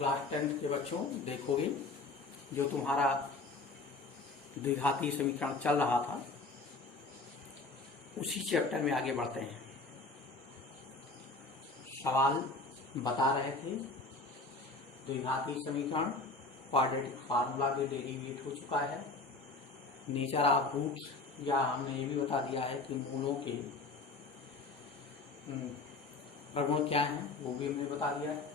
Class 10 के बच्चों देखोगे जो तुम्हारा द्विघातीय समीकरण चल रहा था उसी चैप्टर में आगे बढ़ते हैं। सवाल बता रहे थे द्विघातीय समीकरण क्वाड्रेटिक फार्मूला भी डेरिवेट हो चुका है। नेचर ऑफ रूट्स या हमने ये भी बता दिया है कि मूलों के प्रगुण क्या हैं वो भी हमने बता दिया है।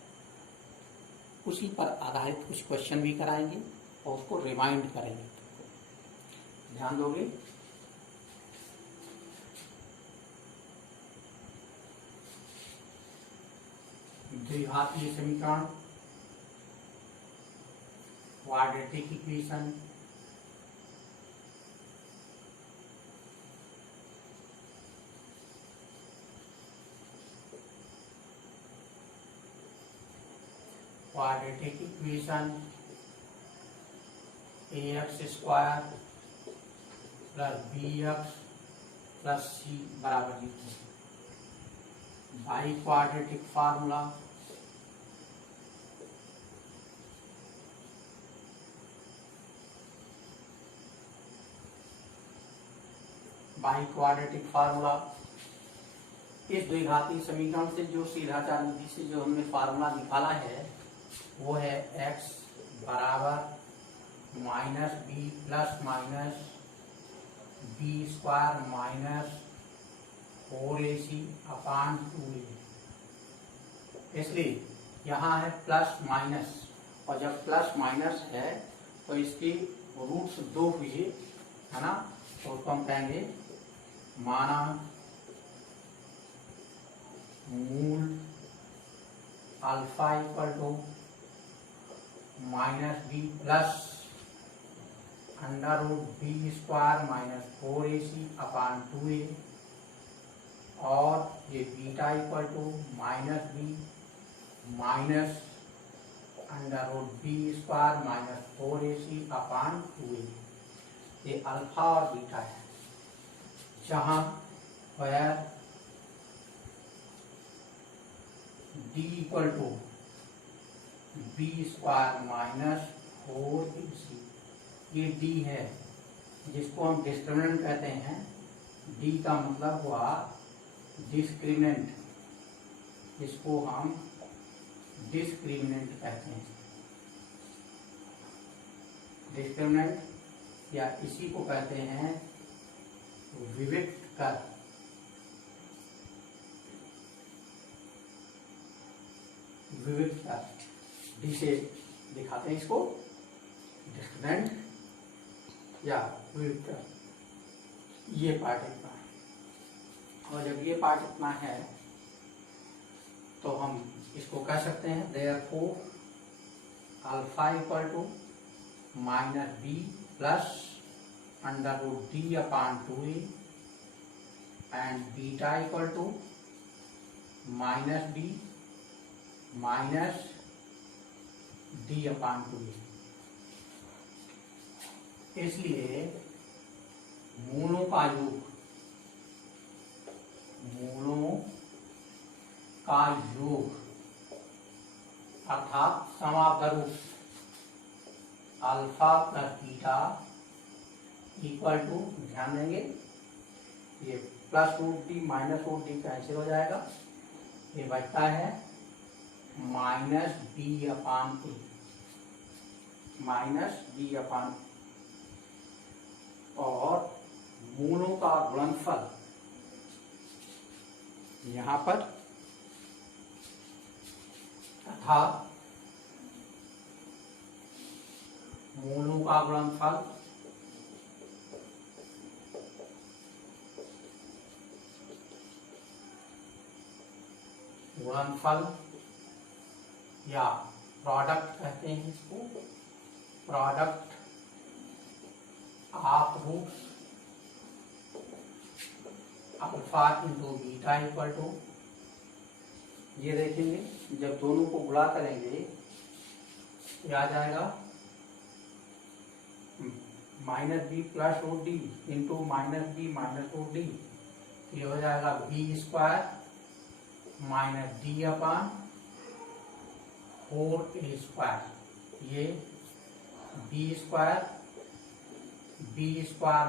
उसी पर आधारित कुछ क्वेश्चन भी कराएंगे और उसको रिमाइंड करेंगे। ध्यान दोगे। द्विघातीय समीकरण quadratic equation quadratic equation ax square plus bx plus c बराबर 0। बाई क्वाड्रेटिक फार्मूला इस द्विघातीय समीकरण से जो सीधाचार विधि से जो हमने फार्मूला निकाला है वो है x बराबर minus B plus minus b square minus 4ac upon 2a। इसलिए यहाँ है प्लस माइनस, और जब प्लस माइनस है तो इसके रूट्स 2 हुए है ना, तो उसको हम कहेंगे माना मूल alpha equal to minus B plus under root b square minus 4ac upon 2a, और ये beta equal to minus B minus under root b square minus 4ac upon 2a। ये अल्फा और बीटा है, जहां where d equal to b square minus 4ac। ये d है जिसको हम डिस्क्रिमिनेंट कहते हैं। d का मतलब हुआ डिस्क्रिमिनेंट, जिसको हम डिस्क्रिमिनेंट कहते हैं। डिस्क्रिमिनेंट या इसी को कहते हैं विविक्त कर। विविक्त कर डी से दिखाते हैं इसको, डिस्क्रिमिनेंट या विविक्त कर। ये पार्ट इतना है, और जब ये पार्ट इतना है तो हम इसको कह सकते हैं therefore alpha equal to minus B plus under root D upon 2a and beta equal to minus B minus D upon 2a। इसलिए मूलों का योग अर्थात sum of the roots alpha plus beta equal to, ध्यान देंगे ये plus root D minus root D cancel हो जाएगा, ये बचता है minus B upon A, minus B upon, और मूलों का गुणनफल यहां पर तथा मूलों का गुणनफल या प्रोडक्ट कहते हैं इसको, product of roots alpha into beta equal to, ये देखेंगे जब दोनों को गुणा करेंगे ये आ जाएगा minus B plus root D into minus B minus root D, ये हो जाएगा b square minus D upon 4a square, ये b स्क्वायर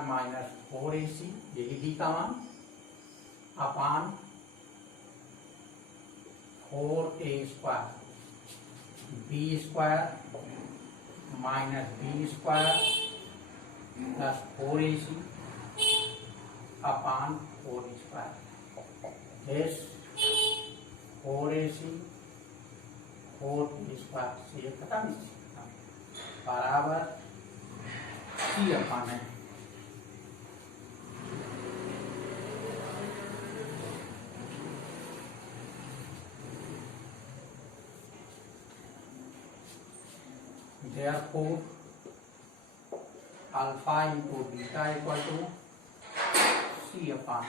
माइनस 4ac, यही b का मान, upon 4a square, b square minus b square plus 4ac upon 4 square, this 4ac 4a square से ये खत्म, बराबर c अपान है। Therefore, alpha into beta equal to c अपान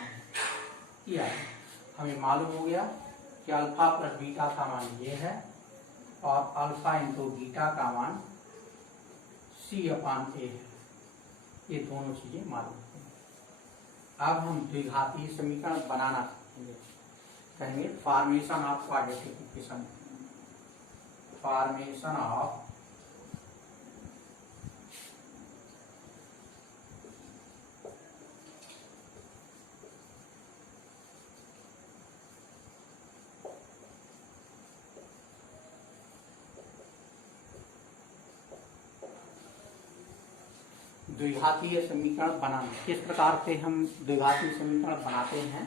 किया है। हमें मालूम हो गया कि अल्फा प्लस बीटा का मान ये है और अल्फा इंटू बीटा का मान c अपान ए है, ये दोनों चीजें मालूम हैं। अब हम द्विघातीय समीकरण बनाना सीखेंगे, कहेंगे formation of quadratic equation, formation of द्विघातीय समीकरण बनाना। किस प्रकार से हम द्विघातीय समीकरण बनाते हैं,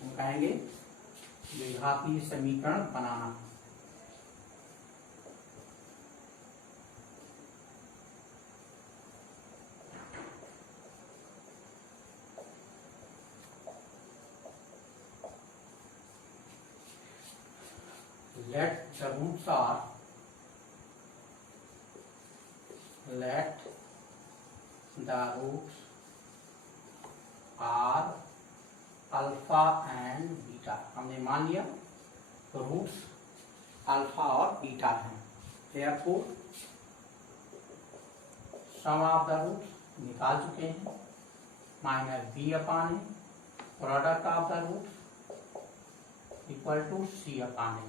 हम कहेंगे द्विघातीय समीकरण बनाना। Let the roots are alpha and beta, हमने मान लिया रूट्स अल्फा और बीटा हैं। therefore sum of the roots निकाल चुके हैं, minus B upon A, product of the roots equal to C upon A.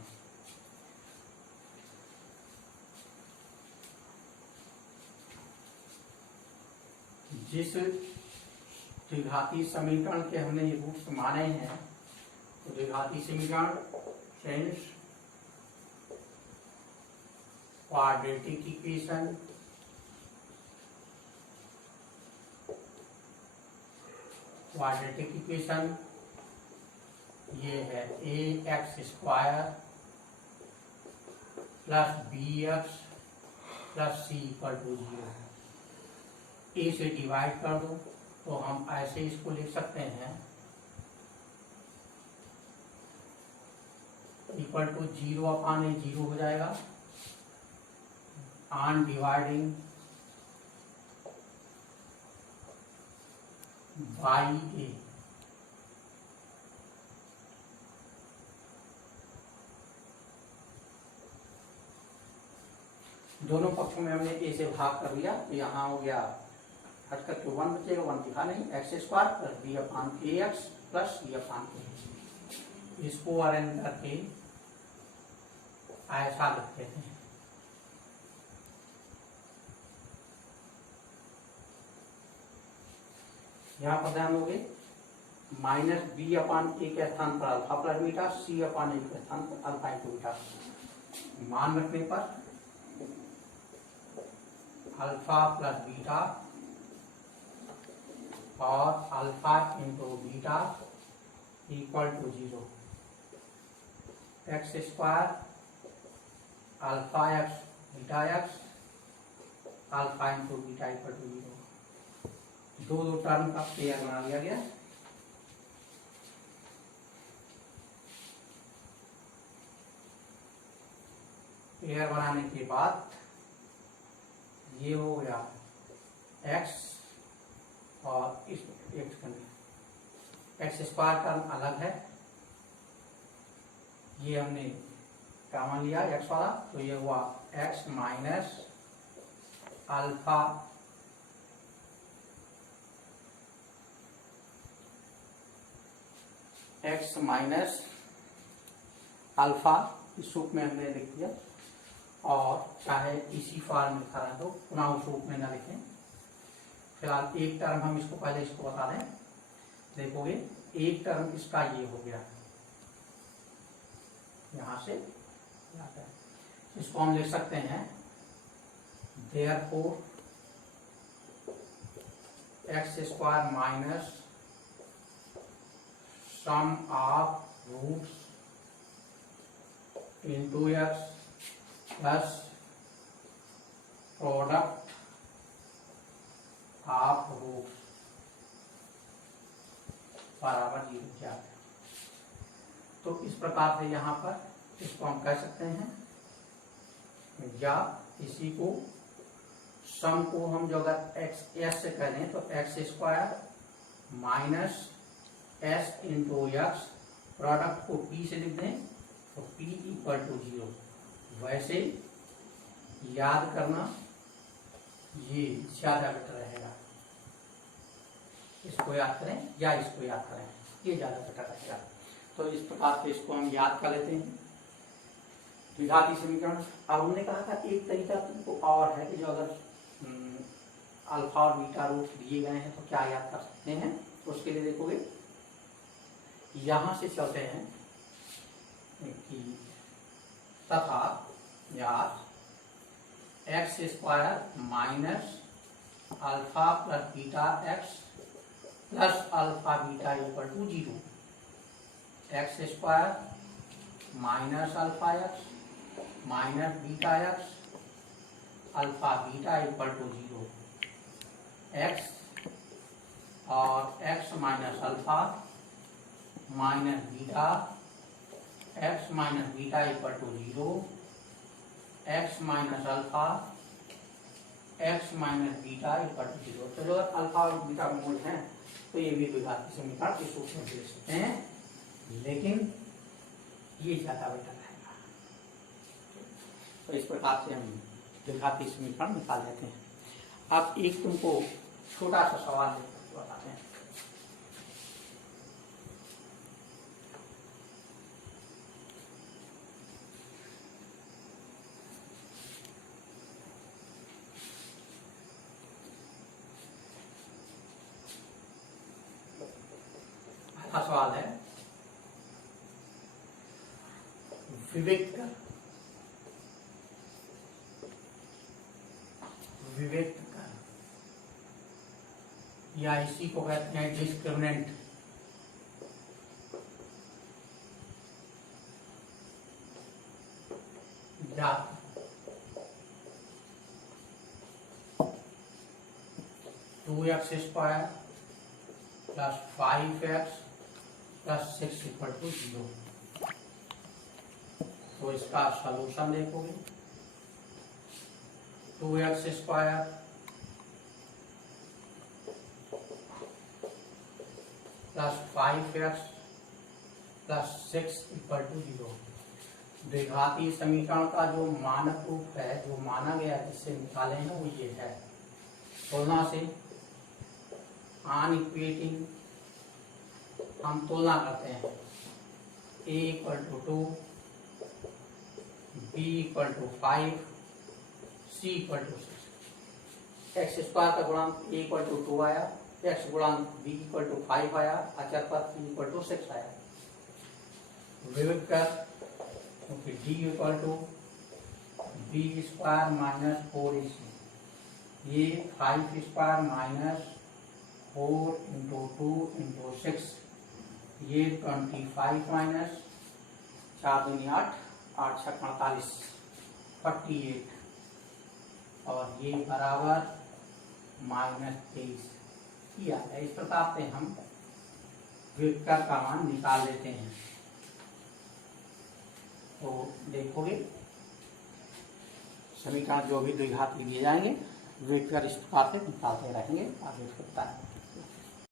जिस द्विघातीय समीकरण के हमने ये रूट्स माने हैं, तो द्विघातीय समीकरण सेंस क्वाड्रेटिक इक्वेशन ये है A X square plus B X plus C equal to 0। A से डिवाइड कर दो तो हम ऐसे इसको लिख सकते हैं, इक्वल टू 0 अपान ए 0 हो जाएगा, ऑन डिवाइडिंग बाई ए, दोनों पक्षों में हमने ए से भाग कर दिया, तो यहाँ हो गया हट करके 1 बचेगा, 1 दिखा नहीं, x square plus B upon ए एक्स प्लस सी अपान ए। इसको अरेंज करके ऐसा लिखते हैं, यहाँ पर ध्यान दोगे माइनस बी अपान ए के स्थान पर alpha plus beta, c upon a के स्थान पर अल्फा इंटू बीटा, मान रखने पर अल्फा प्लस बीटा और alpha into beta equal to 0, x square alpha x beta x alpha into beta equal to 0। दो टर्म का पेयर बना लिया गया। पेयर बनाने के बाद ये हो गया एक्स और इस एक्स स्क्वायर टर्म अलग है, ये हमने क्या मान लिया एक्स वाला, तो ये हुआ x minus alpha X minus alpha, इस रूप में हमने लिख दिया और चाहे इसी फॉर्म में लिखा रहे तो पुनः उस रूप में न लिखें। फिलहाल एक टर्म हम इसको पहले इसको बता दें। देखोगे एक टर्म इसका ये हो गया, यहां से यहाँ पे इसको हम लिख सकते हैं therefore x square minus sum of roots into x plus product of roots बराबर 0 क्या है। तो इस प्रकार से यहाँ पर इसको हम कह सकते हैं, या इसी को सम को हम जो अगर एक्स एस से कह दें तो x square minus S into x, product को पी से लिख दें तो पी इक्वल टू 0। वैसे याद करना ये ज्यादा बेटर रहेगा, इसको याद करें या इसको याद करें, ये ज्यादा बेटर रहेगा। तो इस प्रकार से इसको हम याद कर लेते हैं द्विघाती समीकरण। अब हमने कहा था एक तरीका तुमको और है कि जो अगर अल्फा और बीटा रूट दिए गए हैं तो क्या याद कर सकते हैं। तो उसके लिए देखोगे यहां से चलते हैं कि तथा याद X square minus alpha plus beta X plus alpha beta equal to 0। X square minus alpha X minus beta x alpha beta equal to 0। X और X minus alpha minus beta X minus beta equal to 0। X minus alpha X minus beta equal to 0। तो जो alpha और beta मूल हैं तो ये भी द्विघाती समीकरण इस रूप में दे सकते हैं, लेकिन ये ज्यादा बेटर रहेगा। तो इस प्रकार से हम द्विघाती समीकरण निकाल लेते हैं। अब एक तुमको छोटा सा सवाल लेकर बताते हैं। पहला सवाल है विविक्त कर या इसी को कहते हैं डिस्क्रिमिनेंट या 2x square plus 5x plus 6 equal to 0। तो इसका सलूशन देखोगे 2x square plus 5x plus 6 equal to 0। द्विघाती समीकरण का जो मानक रूप है, जो माना गया जिससे निकाले हैं, वो ये है। तुलना से ऑन इक्वेटिंग हम तुलना करते हैं a equal to 2, b equal to 5, c equal to 6। X square का गुणांक a इक्वल टू 2 आया, x गुणांक b इक्वल टू 5 आया, अचर पद c इक्वल टू 6 आया। विविध कर क्योंकि d equal to b square minus 4ac, ये 5 स्क्वायर माइनस 4 इंटू 2 इंटू 6, ये 25 माइनस 4 दूनी 8, 8 6 48, 48 और ये बराबर माइनस 23 किया है। इस प्रकार से हम विविधकर का मान निकाल लेते हैं। तो देखोगे समीकरण जो भी द्विघाती दिए जाएंगे विविधकर इस प्रकार से निकालते रहेंगे। आगे बताएं।